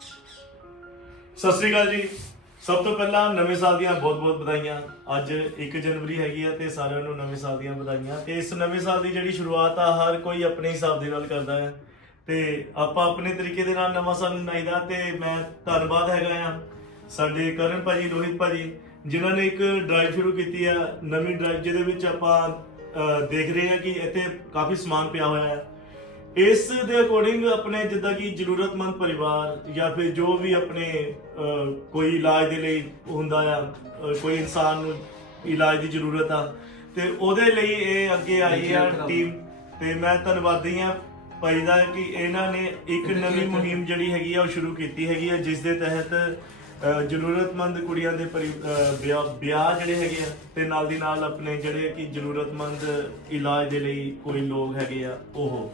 ਸਤਿ ਸ੍ਰੀ ਅਕਾਲ ਜੀ। ਸਭ ਤੋਂ ਪਹਿਲਾਂ ਨਵੇਂ ਸਾਲ ਦੀਆਂ ਬਹੁਤ-ਬਹੁਤ ਵਧਾਈਆਂ। ਅੱਜ 1 ਜਨਵਰੀ ਹੈਗੀ ਆ ਤੇ ਸਾਰਿਆਂ ਨੂੰ ਨਵੇਂ ਸਾਲ ਦੀਆਂ ਵਧਾਈਆਂ। ਤੇ ਇਸ ਨਵੇਂ ਸਾਲ ਦੀ ਜਿਹੜੀ ਸ਼ੁਰੂਆਤ ਆ, ਹਰ ਕੋਈ ਆਪਣੇ ਹਿਸਾਬ ਦੇ ਨਾਲ ਕਰਦਾ ਹੈ। ਤੇ ਆਪਾਂ ਆਪਣੇ ਤਰੀਕੇ ਦੇ ਨਾਲ ਨਵਾਂ ਸਾਲ ਮਨਾਈਦਾ ਤੇ ਮੈਂ ਧੰਨਵਾਦ ਹੈਗਾ ਆ ਸਾਡੇ ਕਰਨ ਭਾਜੀ, ਰੋਹਿਤ ਭਾਜੀ, ਜਿਨ੍ਹਾਂ ਨੇ ਇੱਕ ਡਰਾਈਵ ਸ਼ੁਰੂ ਕੀਤੀ ਆ। ਨਵੀਂ ਡਰਾਈਵ ਜਿਹਦੇ ਵਿੱਚ ਆਪਾਂ ਦੇਖ ਰਹੇ ਹਾਂ ਕਿ ਇੱਥੇ ਕਾਫੀ ਸਮਾਨ ਪਿਆ ਹੋਇਆ ਹੈ। ਇਸ ਦੇ ਅਕੋਰਡਿੰਗ ਆਪਣੇ ਜਿੱਦਾਂ ਕਿ ਜ਼ਰੂਰਤਮੰਦ ਪਰਿਵਾਰ ਜਾਂ ਫਿਰ ਜੋ ਵੀ ਆਪਣੇ ਅਹ, ਕੋਈ ਇਲਾਜ ਦੇ ਲਈ ਹੁੰਦਾ ਆ ਅਹ, ਕੋਈ ਇਨਸਾਨ ਨੂੰ ਇਲਾਜ ਦੀ ਜ਼ਰੂਰਤ ਆ ਤੇ ਉਹਦੇ ਲਈ ਇਹ ਅੱਗੇ ਆਈ ਆ ਟੀਮ ਤੇ ਮੈਂ ਧੰਨਵਾਦੀ ਆ ਭਾਈ ਦਾ ਕਿ ਇਹਨਾਂ ਨੇ ਇੱਕ ਨਵੀਂ ਮੁਹਿੰਮ ਜਿਹੜੀ ਹੈਗੀ ਆ ਉਹ ਸ਼ੁਰੂ ਕੀਤੀ ਹੈਗੀ ਆ ਜਿਸ ਦੇ ਤਹਿਤ ਅਹ, ਜ਼ਰੂਰਤਮੰਦ ਕੁੜੀਆਂ ਦੇ ਪਰਿ- ਅਹ, ਵਿਆਹ ਵਿਆਹ ਜਿਹੜੇ ਹੈਗੇ ਆ ਤੇ ਨਾਲ ਦੀ ਨਾਲ ਆਪਣੇ ਜਿਹੜੇ ਕਿ ਜ਼ਰੂਰਤਮੰਦ ਇਲਾਜ ਦੇ ਲਈ ਕੋਈ ਲੋਕ ਹੈਗੇ ਆ ਉਹ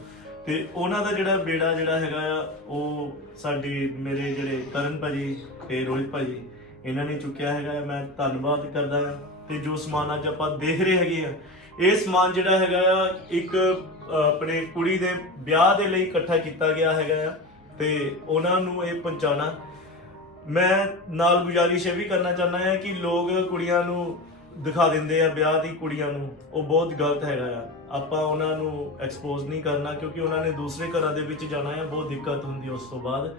ਤੇ ਉਹਨਾਂ ਦਾ ਜਿਹੜਾ ਬੇੜਾ ਜਿਹੜਾ ਹੈਗਾ ਆ ਉਹ ਸਾਡੇ ਮੇਰੇ ਜਿਹੜੇ ਕਰਨ ਭਾਜੀ ਤੇ ਰੋਹਿਤ ਭਾਜੀ ਇਹਨਾਂ ਨੇ ਚੁੱਕਿਆ ਹੈਗਾ ਆ। ਮੈਂ ਧੰਨਵਾਦ ਕਰਦਾ ਹਾਂ ਤੇ ਜੋ ਸਮਾਨ ਅੱਜ ਆਪਾਂ ਦੇਖ ਰਹੇ ਹੈਗੇ ਆ ਇਹ ਸਮਾਨ ਜਿਹੜਾ ਹੈਗਾ ਆ ਇੱਕ ਅਹ, ਆਪਣੇ ਕੁੜੀ ਦੇ ਵਿਆਹ ਦੇ ਲਈ ਇਕੱਠਾ ਕੀਤਾ ਗਿਆ ਹੈਗਾ ਆ ਤੇ ਉਹਨਾਂ ਨੂੰ ਇਹ ਪਹੁੰਚਾਉਣਾ। ਮੈਂ ਨਾਲ ਗੁਜ਼ਾਰਿਸ਼ ਇਹ ਵੀ ਕਰਨਾ ਚਾਹੁੰਦਾ ਹਾਂ ਕਿ ਲੋਕ ਕੁੜੀਆਂ ਨੂੰ ਦਿਖਾ ਦਿੰਦੇ ਆ ਵਿਆਹ ਦੀ ਕੁੜੀਆਂ ਨੂੰ, ਉਹ ਬਹੁਤ ਗਲਤ ਹੈਗਾ ਆ। ਆਪਾਂ ਉਹਨਾਂ ਨੂੰ ਐਕਸਪੋਜ਼ ਨਹੀਂ ਕਰਨਾ ਕਿਉਂਕਿ ਉਹਨਾਂ ਨੇ ਦੂਸਰੇ ਘਰਾਂ ਦੇ ਵਿੱਚ ਜਾਣਾ ਆ, ਬਹੁਤ ਦਿੱਕਤ ਹੁੰਦੀ ਉਸ ਤੋਂ ਬਾਅਦ।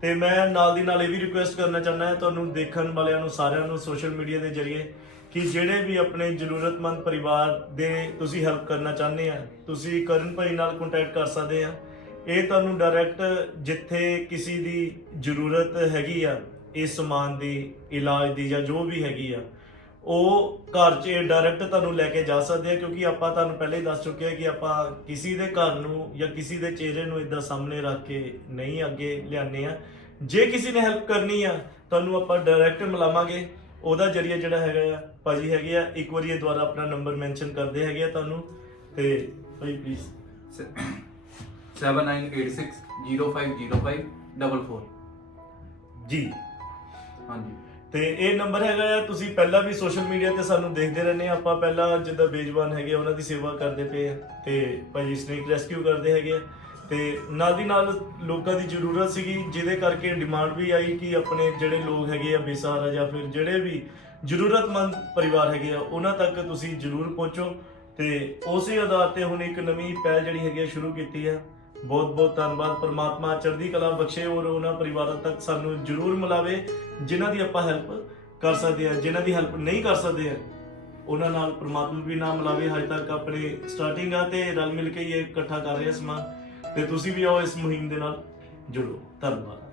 ਤੇ ਮੈਂ ਨਾਲ ਦੀ ਨਾਲ ਇਹ ਵੀ ਰਿਕੁਐਸਟ ਕਰਨਾ ਚਾਹੁੰਦਾ ਹਾਂ ਤੁਹਾਨੂੰ ਦੇਖਣ ਵਾਲਿਆਂ ਨੂੰ, ਸਾਰਿਆਂ ਨੂੰ ਸੋਸ਼ਲ ਮੀਡੀਆ ਦੇ ਜ਼ਰੀਏ ਕਿ ਜਿਹੜੇ ਵੀ ਆਪਣੇ ਜ਼ਰੂਰਤਮੰਦ ਪਰਿਵਾਰ ਦੇ ਤੁਸੀਂ ਹੈਲਪ ਕਰਨਾ ਚਾਹੁੰਦੇ ਆ, ਤੁਸੀਂ ਕਰਨ ਭਾਈ ਨਾਲ ਕੰਟੈਕਟ ਕਰ ਸਕਦੇ ਆ। ਇਹ ਤੁਹਾਨੂੰ ਡਾਇਰੈਕਟ ਜਿੱਥੇ ਕਿਸੇ ਦੀ ਜ਼ਰੂਰਤ ਹੈਗੀ ਆ, ਇਸ ਸਮਾਨ ਦੀ, ਇਲਾਜ ਦੀ ਜਾਂ ਜੋ ਵੀ ਹੈਗੀ ਆ ਉਹ ਘਰ 'ਚ ਡਾਇਰੈਕਟ ਤੁਹਾਨੂੰ ਲੈ ਕੇ ਜਾ ਸਕਦੇ ਆ ਕਿਉਂਕਿ ਆਪਾਂ ਤੁਹਾਨੂੰ ਪਹਿਲੇ ਹੀ ਦੱਸ ਚੁੱਕੇ ਆ ਕਿ ਆਪਾਂ ਕਿਸੇ ਦੇ ਘਰ ਨੂੰ ਜਾਂ ਕਿਸੇ ਦੇ ਚਿਹਰੇ ਨੂੰ ਇਦਾਂ ਸਾਹਮਣੇ ਰੱਖ ਕੇ ਨਹੀਂ ਅੱਗੇ ਲਿਆਨੇ ਆ। ਜੇ ਕਿਸੇ ਨੇ ਹੈਲਪ ਕਰਨੀ ਆ ਤੁਹਾਨੂੰ ਆਪਾਂ ਡਾਇਰੈਕਟ ਮਿਲਾਵਾਂਗੇ। ਉਹਦਾ ਜਰੀਆ ਜਿਹੜਾ ਹੈਗਾ ਆ ਭਾਜੀ ਹੈਗੇ ਆ ਇੱਕ ਵਾਰੀ ਇਹ ਦੁਆਰਾ ਆਪਣਾ ਨੰਬਰ ਮੈਂਸ਼ਨ ਕਰਦੇ ਹੈਗੇ ਆ ਤੁਹਾਨੂੰ। ਤੇ ਭਾਈ ਪਲੀਜ਼ 7986050544 ਜੀ। ਹਾਂਜੀ। ਤੇ ਇਹ ਨੰਬਰ ਹੈਗਾ ਆ ਤੁਸੀਂ ਪਹਿਲਾਂ ਵੀ ਸੋਸ਼ਲ ਮੀਡੀਆ ਤੇ ਸਾਨੂੰ ਦੇਖਦੇ ਰਹਿੰਦੇ ਆ। ਆਪਾਂ ਪਹਿਲਾਂ ਜਿੱਦਾਂ ਬੇਜਵਾਨ ਹੈਗੇ ਆ, ਉਹਨਾਂ ਦੀ ਸੇਵਾ ਕਰਦੇ ਪਏ ਆ। ਤੇ ਭਾਜੀ ਸਨੇਕ ਰੈਸਕਿਊ ਕਰਦੇ ਹੈਗੇ ਆ। ਤੇ ਨਾਲ ਦੀ ਨਾਲ ਲੋਕਾਂ ਦੀ ਜ਼ਰੂਰਤ ਸੀਗੀ ਜਿਹਦੇ ਕਰਕੇ ਡਿਮਾਂਡ ਵੀ ਆਈ ਕਿ ਆਪਣੇ ਜਿਹੜੇ ਲੋਕ ਹੈਗੇ ਆ ਬੇਸਹਾਰਾ ਜਾਂ ਫਿਰ ਜਿਹੜੇ ਵੀ ਜ਼ਰੂਰਤਮੰਦ ਪਰਿਵਾਰ ਹੈਗੇ ਆ ਉਹਨਾਂ ਤੱਕ ਤੁਸੀਂ ਜ਼ਰੂਰ ਪਹੁੰਚੋ। ਤੇ ਉਸੇ ਆਧਾਰ ਤੇ ਹੁਣ ਇੱਕ ਨਵੀਂ ਪਹਿਲ ਜਿਹੜੀ ਹੈਗੀ ਆ ਸ਼ੁਰੂ ਕੀਤੀ ਹੈ ਬਹੁਤ ਬਹੁਤ ਧੰਨਵਾਦ। ਪ੍ਰਮਾਤਮਾ ਚੜ੍ਹਦੀ ਕਲਾ ਬਖਸ਼ੇ ਔਰ ਉਹਨਾਂ ਪਰਿਵਾਰਾਂ ਤੱਕ ਸਾਨੂੰ ਜ਼ਰੂਰ ਮਿਲਾਵੇ, ਜਿਨ੍ਹਾਂ ਦੀ ਆਪਾਂ ਹੈਲਪ ਕਰ ਸਕਦੇ ਹਾਂ, ਜਿਨ੍ਹਾਂ ਦੀ ਹੈਲਪ ਨਹੀਂ ਕਰ ਸਕਦੇ ਆ ਉਹਨਾਂ ਨਾਲ ਪ੍ਰਮਾਤਮਾ ਵੀ ਨਾ ਮਿਲਾਵੇ। ਹਜੇ ਤੱਕ ਆਪਣੇ ਸਟਾਰਟਿੰਗ ਆ ਤੇ ਰਲ ਮਿਲ ਕੇ ਇਹ ਇਕੱਠਾ ਕਰ ਰਹੇ ਸਮਾਨ ਤੇ ਤੁਸੀਂ ਵੀ ਆਓ ਇਸ ਮੁਹਿੰਮ ਦੇ ਨਾਲ ਜੁੜੋ। ਧੰਨਵਾਦ।